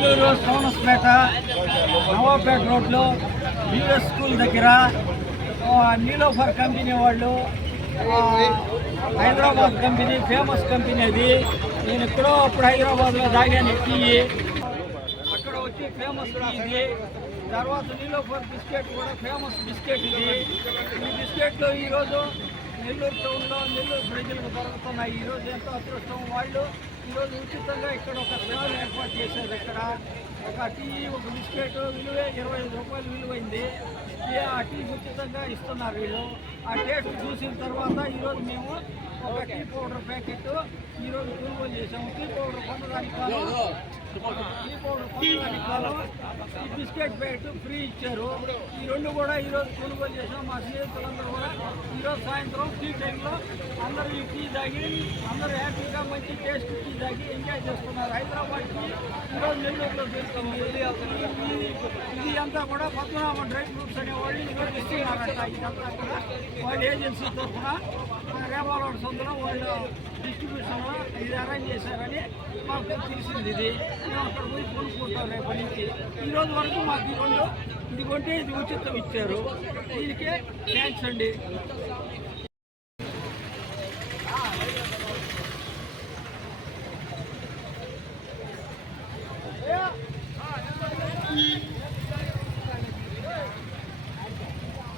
నెల్లూరు సోమస్పేట నవాపేట రోడ్లో US school దగ్గర Niloufer company వాళ్ళు హైదరాబాద్ కంపెనీ ఫేమస్ కంపెనీ అది. నేను ఎక్కడో అప్పుడు హైదరాబాద్లో దాగాను టీ. అక్కడ వచ్చి ఫేమస్ టీ ఇది. తర్వాత నీలోఫర్ బిస్కెట్ కూడా ఫేమస్ బిస్కెట్ ఇది. ఈ బిస్కెట్లో ఈరోజు నెల్లూరు టౌన్లో నెల్లూరు ప్రజలకు దొరుకుతున్నాయి. ఈరోజు ఎంతో అదృష్టం. వాళ్ళు ఈరోజు ఉచితంగా ఇక్కడ ఒక సేవలు ఏర్పాటు చేశారు. ఇక్కడ ఒక టీ ఒక బిస్కెట్ విలువ ఇరవై ఐదు రూపాయలు విలువైంది. ఏ ఆ టీ ఉచితంగా ఇస్తున్నారు వీళ్ళు. ఆ టేస్ట్ చూసిన తర్వాత ఈరోజు మేము ఒక టీ పౌడర్ ప్యాకెట్ ఈరోజు కొనుగోలు చేసాము టీ పౌడర్ పొందడానికి కాదు టీ పౌడర్ పొందడానికి కాదు ఈ బిస్కెట్ ప్యాకెట్ ఫ్రీ ఇచ్చారు. ఈ రెండు కూడా ఈరోజు కొనుగోలు చేసాం మా స్నేహితులందరూ కూడా ఈరోజు సాయంత్రం టీ టైంలో అందరూ ఈ టీ తాగి అందరూ హ్యాపీగా మంచి టేస్ట్ టీ తాగి ఎంజాయ్ చేస్తున్నారు. హైదరాబాద్కి ఈరోజు నెల్లూరులో ఇది- అంతా కూడా పద్మనాభ డ్రై ఫ్రూట్స్ అనేవాళ్ళు వాళ్ళు ఈరోజు ఇస్తున్నారంట. ఇదంతా కూడా వాళ్ళ ఏజెన్సీ తరఫున రేపాలవాడ సొంతలో వాళ్ళు డిస్ట్రిబ్యూషన్లో ఇది అరేంజ్ చేశారని మాకు తెలిసింది ఇది. మేము అక్కడ పోయి కొనుక్కుంటాం రేపటి నుంచి. ఈ రోజు వరకు మాకు ఈ రెండు ఇది కొంటే ఇది ఉచితం ఇచ్చారు. దీనికే థ్యాంక్స్ అండి.